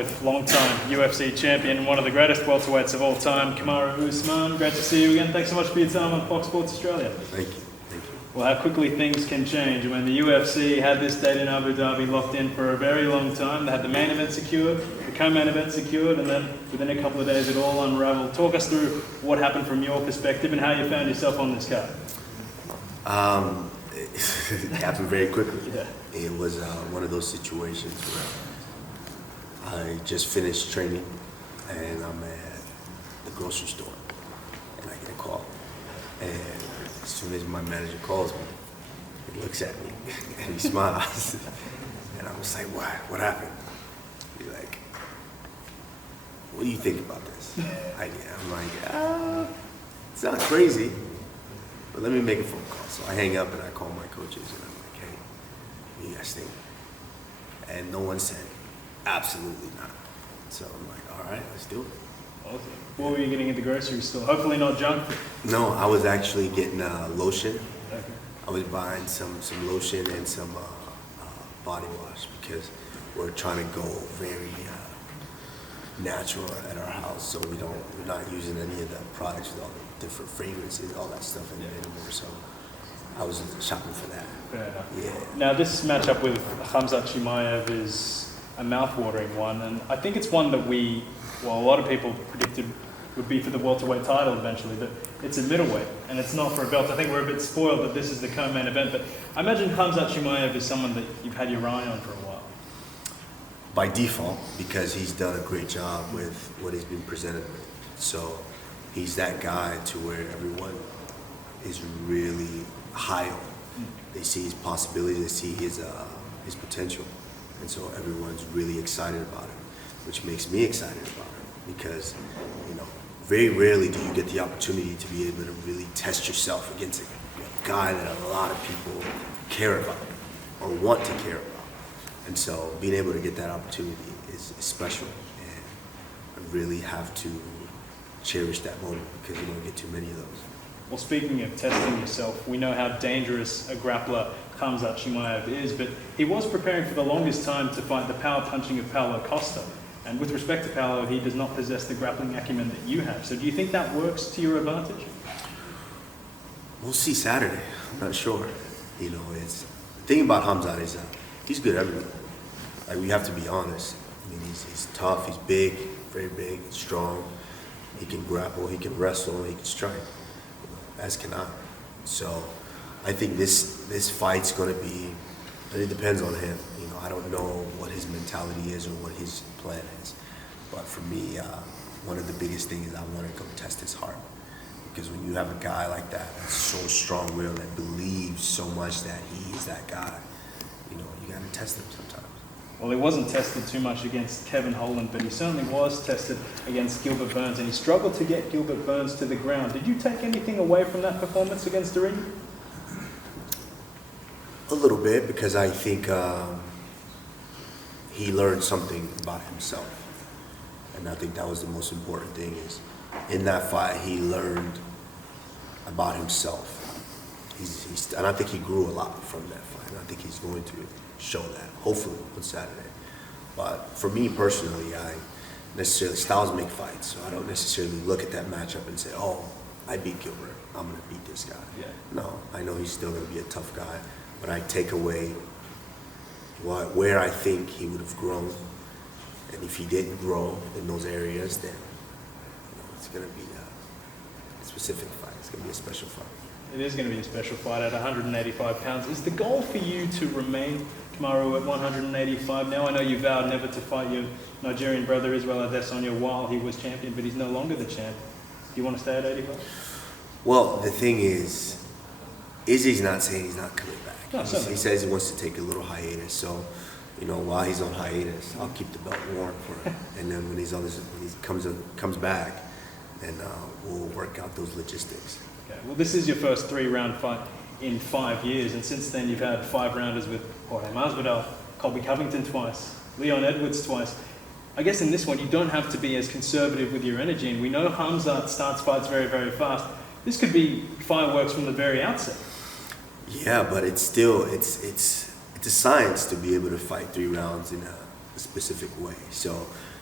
with long-time UFC champion and one of the greatest welterweights of all time, Kamaru Usman. Great to see you again. Thanks so much for your time on Fox Sports Australia. Thank you. Thank you. Well, how quickly things can change. When the UFC had this date in Abu Dhabi locked in for a very long time, they had the main event secured, the co-main event secured, and then within a couple of days it all unraveled. Talk us through what happened from your perspective and how you found yourself on this card. It happened very quickly. Yeah. It was one of those situations where I just finished training and I'm at the grocery store and I get a call. And as soon as my manager calls me, he looks at me and he smiles. And I was like, what happened? He's like, what do you think about this? I'm like, it's not crazy, but let me make a phone call. So I hang up and I call my coaches and I'm like, hey, what do you guys think? And no one said, absolutely not. So I'm like, all right, let's do it. Awesome. What were you getting at the grocery store? Hopefully not junk. No, I was actually getting lotion. Okay. I was buying some lotion and some body wash because we're trying to go very natural at our house, so we're not using any of the products with all the different fragrances, all that stuff in it anymore. So I was shopping for that. Fair enough. Yeah. Now this matchup with Khamzat Chimaev is a mouth-watering one, and I think it's one that a lot of people predicted would be for the welterweight title eventually, but it's a middleweight, and it's not for a belt. I think we're a bit spoiled that this is the co-main event, but I imagine Khamzat Chimaev is someone that you've had your eye on for a while. By default, because he's done a great job with what he's been presented with. So he's that guy to where everyone is really high on. They see his possibilities, they see his potential. And so everyone's really excited about him, which makes me excited about him because, very rarely do you get the opportunity to be able to really test yourself against a guy that a lot of people care about or want to care about. And so being able to get that opportunity is special, and I really have to cherish that moment because you don't get too many of those. Well, speaking of testing yourself, we know how dangerous a grappler Khamzat Chimaev is, but he was preparing for the longest time to fight the power punching of Paulo Costa. And with respect to Paulo, he does not possess the grappling acumen that you have. So do you think that works to your advantage? We'll see Saturday. I'm not sure. The thing about Khamzat is he's good everywhere. Like, we have to be honest. I mean, he's tough, he's big, very big, strong. He can grapple, he can wrestle, he can strike, as can I. So I think this fight's going to be, it depends on him. I don't know what his mentality is or what his plan is. But for me, one of the biggest things is I want to go test his heart. Because when you have a guy like that, that's so strong-willed, that believes so much that he is that guy, you got to test him sometimes. Well, he wasn't tested too much against Kevin Holland, but he certainly was tested against Gilbert Burns, and he struggled to get Gilbert Burns to the ground. Did you take anything away from that performance against Durini? A little bit, because I think he learned something about himself. And I think that was the most important thing is, in that fight, he learned about himself. And I think he grew a lot from that fight. And I think he's going to show that, hopefully, on Saturday. But for me personally, styles make fights. So I don't necessarily look at that matchup and say, oh, I beat Gilbert, I'm going to beat this guy. Yeah. No, I know he's still going to be a tough guy. But I take away where I think he would have grown. And if he didn't grow in those areas, then it's going to be a specific fight. It's going to be a special fight. It is going to be a special fight at 185 pounds. Is the goal for you to remain, Kamaru, at 185 now? I know you vowed never to fight your Nigerian brother Israel Adesanya while he was champion, but he's no longer the champ. Do you want to stay at 85? Well, the thing is, Izzy's not saying he's not coming back. No, he says he wants to take a little hiatus. So, while he's on hiatus, I'll keep the belt warm for him. And then when he comes back, then we'll work out those logistics. Okay. Well, this is your first 3-round fight in 5 years, and since then you've had 5-rounders with Jorge Masvidal, Colby Covington twice, Leon Edwards twice. I guess in this one you don't have to be as conservative with your energy, and we know Khamzat starts fights very, very fast. This could be fireworks from the very outset. Yeah, but it's still it's a science to be able to fight 3 rounds in a specific way. So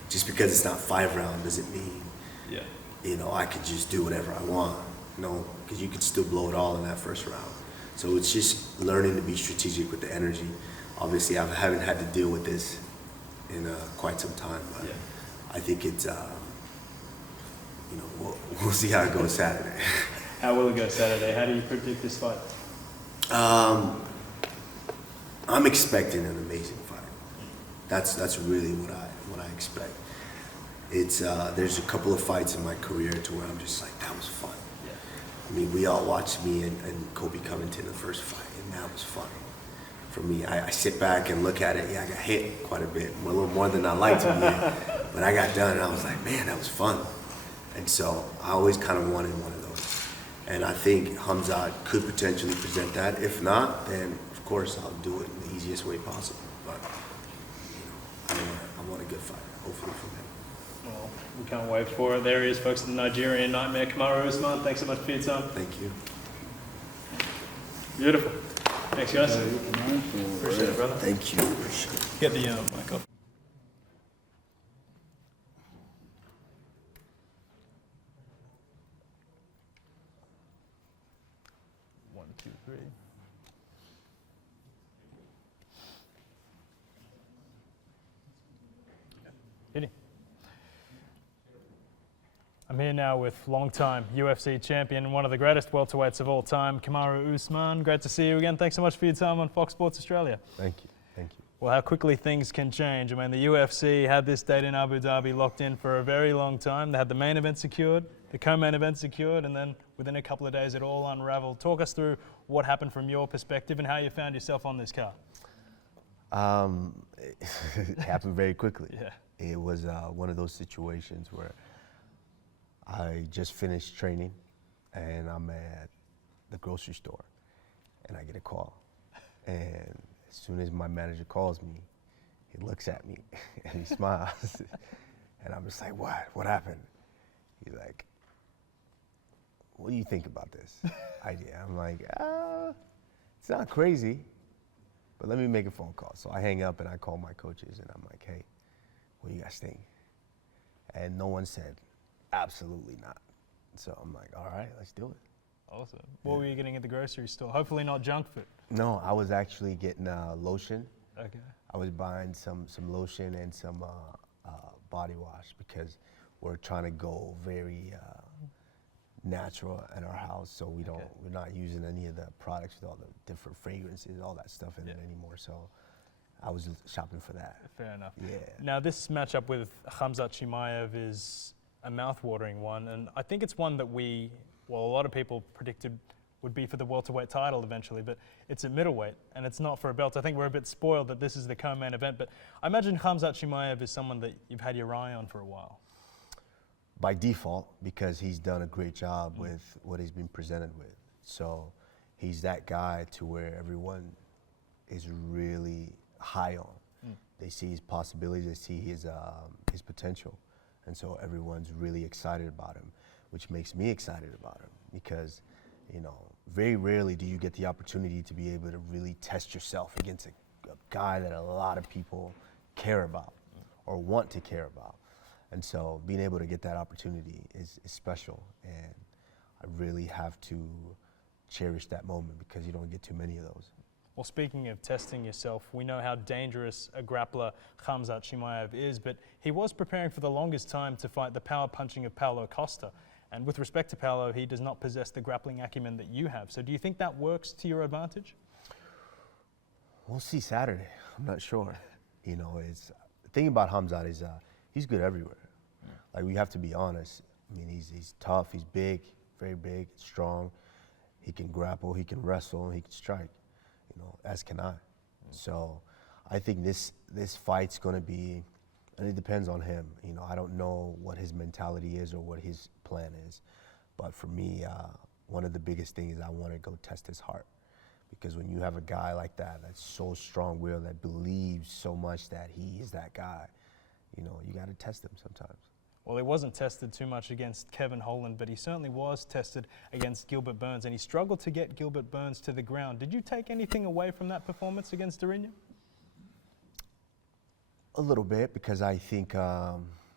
just because it's not 5 round doesn't mean, Yeah. I could just do whatever I want. No, because you could still blow it all in that first round. So it's just learning to be strategic with the energy. Obviously, I haven't had to deal with this in quite some time, but Yeah. I think it's, we'll see how it goes Saturday. How will it go Saturday? How do you predict this fight? I'm expecting an amazing fight. That's really what I expect. It's there's a couple of fights in my career to where I'm just like, that was fun. Yeah. I mean, we all watched me and Kobe Covington the first fight, and that was fun. For me, I sit back and look at it. Yeah, I got hit quite a bit, a little more than I liked to be, but I got done, and I was like, man, that was fun. And so I always kind of wanted one of those. And I think Khamzat could potentially present that. If not, then of course I'll do it in the easiest way possible. But I want a good fight, hopefully from him. Well, we can't wait for it. There he is, folks, the Nigerian Nightmare, Kamaru Usman. Thanks so much for your time. Thank you. Beautiful. Thanks, guys. Appreciate it, brother. Thank you. Appreciate it. Get the mic up. One, two, three. Hitting. I'm here now with long-time UFC champion and one of the greatest welterweights of all time, Kamaru Usman. Great to see you again. Thanks so much for your time on Fox Sports Australia. Thank you. Thank you. Well, how quickly things can change. I mean, the UFC had this date in Abu Dhabi locked in for a very long time. They had the main event secured, the co-main event secured, and then within a couple of days it all unraveled. Talk us through what happened from your perspective and how you found yourself on this card. It happened very quickly. Yeah. It was one of those situations where I just finished training and I'm at the grocery store and I get a call. And as soon as my manager calls me, he looks at me and he smiles. And I'm just like, what? What happened? He's like, what do you think about this idea? I'm like, it's not crazy, but let me make a phone call. So I hang up and I call my coaches and I'm like, hey, what do you guys think? And no one said, absolutely not. So I'm like, all right, let's do it. Awesome. What were you getting at the grocery store? Hopefully not junk food. No, I was actually getting lotion. Okay. I was buying some lotion and some body wash because we're trying to go very natural in our house, so we're not using any of the products with all the different fragrances, all that stuff in it anymore. So I was shopping for that. Fair enough. Yeah. Now this matchup with Khamzat Chimaev is a mouth-watering one, and I think it's one that a lot of people predicted would be for the welterweight title eventually, but it's at middleweight and it's not for a belt. I think we're a bit spoiled that this is the co-main event, but I imagine Khamzat Chimaev is someone that you've had your eye on for a while. By default, because he's done a great job with what he's been presented with. So he's that guy to where everyone is really high on. They see his possibilities, they see his potential. And so everyone's really excited about him, which makes me excited about him because, very rarely do you get the opportunity to be able to really test yourself against a guy that a lot of people care about or want to care about. And so being able to get that opportunity is special, and I really have to cherish that moment because you don't get too many of those. Well, speaking of testing yourself, we know how dangerous a grappler Khamzat Chimaev is, but he was preparing for the longest time to fight the power punching of Paulo Costa. And with respect to Paulo, he does not possess the grappling acumen that you have. So do you think that works to your advantage? We'll see Saturday. I'm not sure. The thing about Khamzat is he's good everywhere. Like, we have to be honest. I mean, he's tough, he's big, very big, strong. He can grapple, he can wrestle, he can strike. As can I. So I think this fight's gonna be, and it depends on him. I don't know what his mentality is or what his plan is. But for me, one of the biggest things is I want to go test his heart. Because when you have a guy like that, that's so strong-willed, that believes so much that he is that guy, you got to test him sometimes. Well, he wasn't tested too much against Kevin Holland, but he certainly was tested against Gilbert Burns, and he struggled to get Gilbert Burns to the ground. Did you take anything away from that performance against Dorinya? A little bit, because I think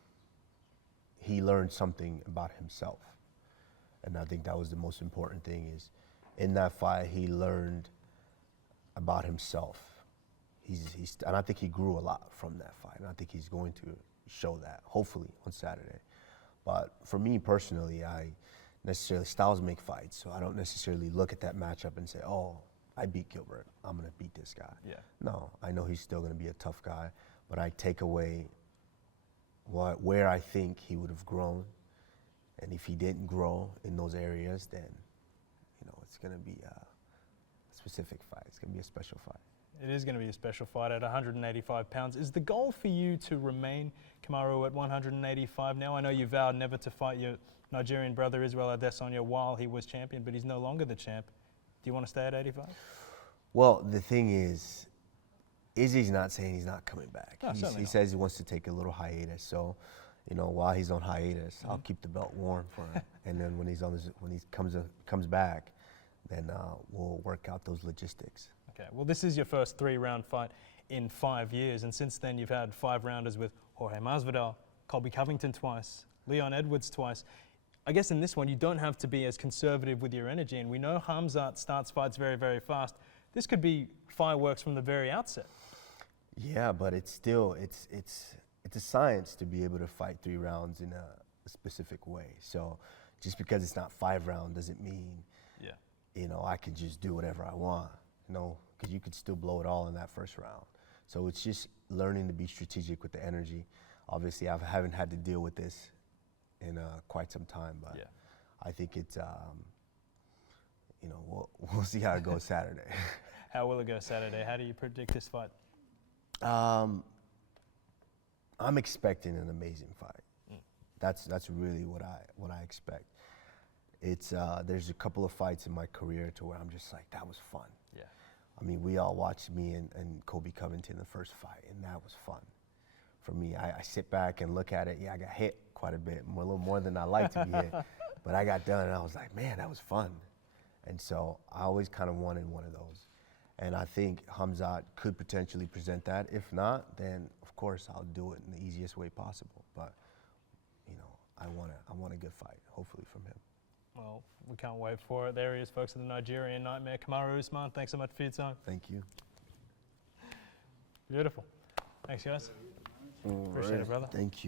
he learned something about himself. And I think that was the most important thing is in that fight, he learned about himself. And I think he grew a lot from that fight. And I think he's going to show that, hopefully, on Saturday. But for me personally, styles make fights. So I don't necessarily look at that matchup and say, oh, I beat Gilbert, I'm going to beat this guy. Yeah. No, I know he's still going to be a tough guy, but I take away where I think he would have grown. And if he didn't grow in those areas, then, it's going to be a specific fight. It's going to be a special fight. It is going to be a special fight at 185 pounds. Is the goal for you to remain, Kamaru, at 185 now? I know you vowed never to fight your Nigerian brother Israel Adesanya while he was champion, but he's no longer the champ. Do you want to stay at 85? Well, the thing is, Izzy's not saying he's not coming back. No, He says he wants to take a little hiatus. So, while he's on hiatus, I'll keep the belt warm for him. And then when he comes back, then we'll work out those logistics. Okay, well, this is your first 3-round fight in 5 years, and since then you've had 5-rounders with Jorge Masvidal, Colby Covington twice, Leon Edwards twice. I guess in this one you don't have to be as conservative with your energy, and we know Khamzat starts fights very, very fast. This could be fireworks from the very outset. Yeah, but it's still it's a science to be able to fight 3 rounds in a specific way. So just because it's not 5 rounds doesn't mean I can just do whatever I want. Because you could still blow it all in that first round. So it's just learning to be strategic with the energy. Obviously, I haven't had to deal with this in quite some time, but I think it's, we'll see how it goes Saturday. How will it go Saturday? How do you predict this fight? I'm expecting an amazing fight. That's really what I expect. It's there's a couple of fights in my career to where I'm just like, that was fun. Yeah. I mean, we all watched me and Colby Covington the first fight, and that was fun. For me, I sit back and look at it. Yeah, I got hit quite a bit, a little more than I like to be hit. But I got done, and I was like, man, that was fun. And so I always kind of wanted one of those. And I think Khamzat could potentially present that. If not, then of course I'll do it in the easiest way possible. But I want a good fight, hopefully from him. Well, we can't wait for it. There he is, folks, of the Nigerian Nightmare, Kamaru Usman. Thanks so much for your time. Thank you. Beautiful. Thanks, guys. Appreciate it, brother. Thank you.